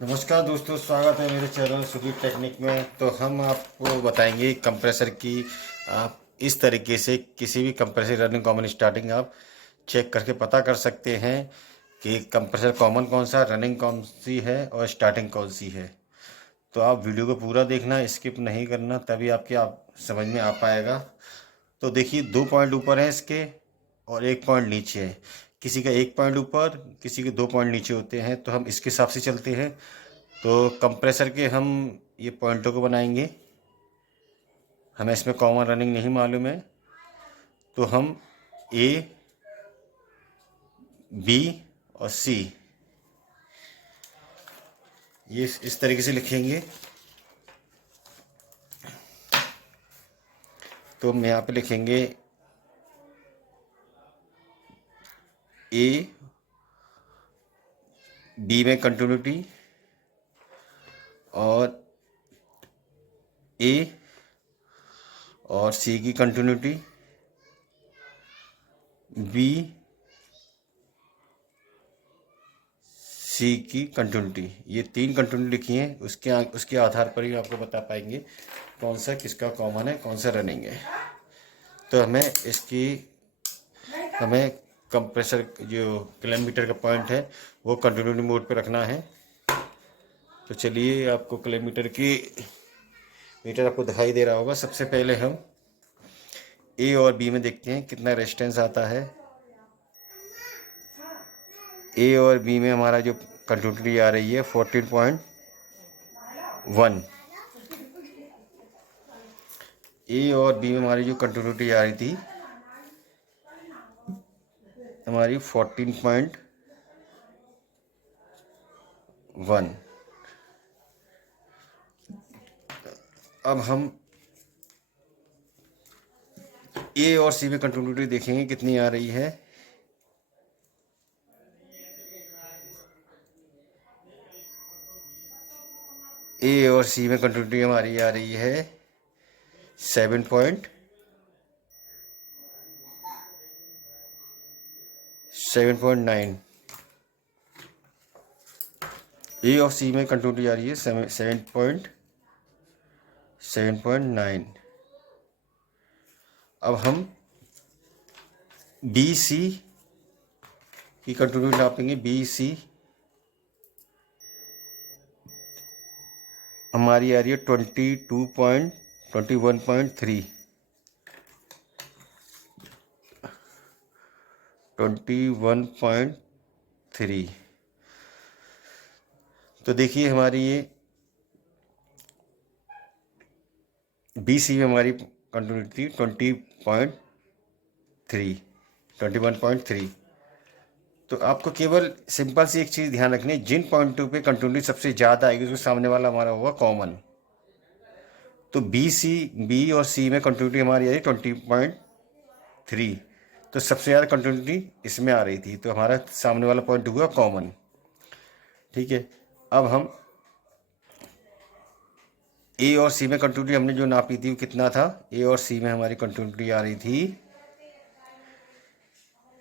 नमस्कार दोस्तों, स्वागत है मेरे चैनल सुधीर टेक्निक में। तो हम आपको बताएंगे कंप्रेसर की आप इस तरीके से किसी भी कंप्रेसर रनिंग कॉमन स्टार्टिंग आप चेक करके पता कर सकते हैं कि कंप्रेसर कॉमन कौन सा, रनिंग कौन सी है और स्टार्टिंग कौन सी है। तो आप वीडियो को पूरा देखना, स्किप नहीं करना, तभी आप समझ में आ पाएगा। तो देखिए, 2 पॉइंट ऊपर है इसके और 1 पॉइंट नीचे है। किसी का 1 पॉइंट ऊपर, किसी के 2 पॉइंट नीचे होते हैं। तो हम इसके हिसाब से चलते हैं। तो कंप्रेसर के हम ये पॉइंटों को बनाएंगे। हमें इसमें कॉमन रनिंग नहीं मालूम है, तो हम ए, बी और सी ये इस तरीके से लिखेंगे। तो हम यहाँ पे लिखेंगे ए, बी में कंटिन्यूटी और ए और सी की कंटिन्यूटी, बी सी की कंटिन्यूटी। ये 3 कंटिन्यूटी लिखी है। उसके आधार पर ही आपको बता पाएंगे कौन सा किसका कॉमन है, कौन सा रनिंग है। तो हमें कंप्रेसर जो किलोमीटर का पॉइंट है वो कंटिन्यूटी मोड पे रखना है। तो चलिए, आपको किलोमीटर की मीटर आपको दिखाई दे रहा होगा। सबसे पहले हम ए और बी में देखते हैं कितना रेजिस्टेंस आता है। ए और बी में हमारा जो कंटिन्यूटी आ रही है 14.1। ए और बी में हमारी जो कंटिन्यूटी आ रही थी हमारी 14.1। अब हम ए और सी में कंटिन्यूटी देखेंगे कितनी आ रही है। ए और सी में कंटिन्यूटी हमारी आ रही है 7.9। ए और सी में कंटिन्यूटी आ रही है 7.9। अब हम बी सी की कंटिन्यूटी नापेंगे। बी सी हमारी आ रही है 21.3। 21.3। तो देखिए, हमारी ये बी सी में हमारी कंटिन्यूटी 21.3। तो आपको केवल सिंपल सी एक चीज़ ध्यान रखनी है, जिन पॉइंटों पे कंटिन्यूटी सबसे ज़्यादा आएगी उसके सामने वाला हमारा होगा कॉमन। तो बी और सी में कंटिन्यूटी हमारी आई 20.3। तो सबसे ज़्यादा कंटिन्यूटी इसमें आ रही थी, तो हमारा सामने वाला पॉइंट हुआ कॉमन। ठीक है। अब हम ए और सी में कंटिन्यूटी हमने जो नापी थी वो कितना था। ए और सी में हमारी कंटिन्यूटी आ रही थी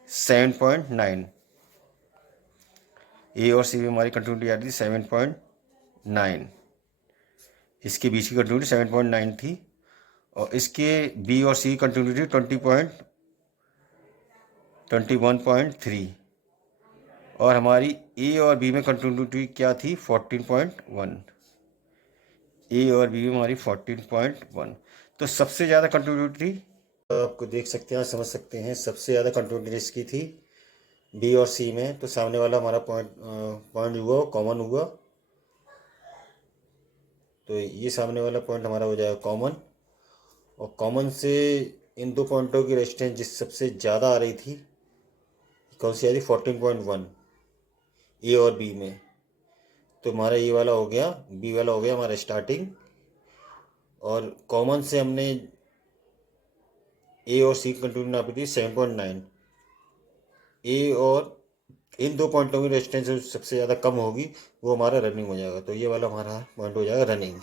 7.9। ए और सी में हमारी कंटिन्यूटी आ रही थी 7.9। इसके बीच की कंटिन्यूटी 7.9 थी और इसके बी और सी कंटिन्यूटी 21.3 और हमारी ए और बी में कंटिन्यूटी क्या थी 14.1। ए और बी में हमारी 14.1। तो सबसे ज़्यादा कंटिन्यूटी आपको देख सकते हैं, समझ सकते हैं, सबसे ज़्यादा कंटिन्यूटी इसकी थी बी और सी में। तो सामने वाला हमारा पॉइंट हुआ कॉमन हुआ। तो ये सामने वाला पॉइंट हमारा हो जाएगा कॉमन। और कॉमन से इन 2 पॉइंटों की रेजिस्टेंस जिस सबसे ज़्यादा आ रही थी कौन सी आ रही 14.1 ए और बी में। तो हमारा ये वाला हो गया, बी वाला हो गया हमारा स्टार्टिंग। और कॉमन से हमने ए और सी की कंटिन्यूटी नापी थी 7.9। ए और इन 2 पॉइंटों की रेजिस्टेंस सबसे ज़्यादा कम होगी वो हमारा रनिंग हो जाएगा। तो ये वाला हमारा पॉइंट हो जाएगा रनिंग।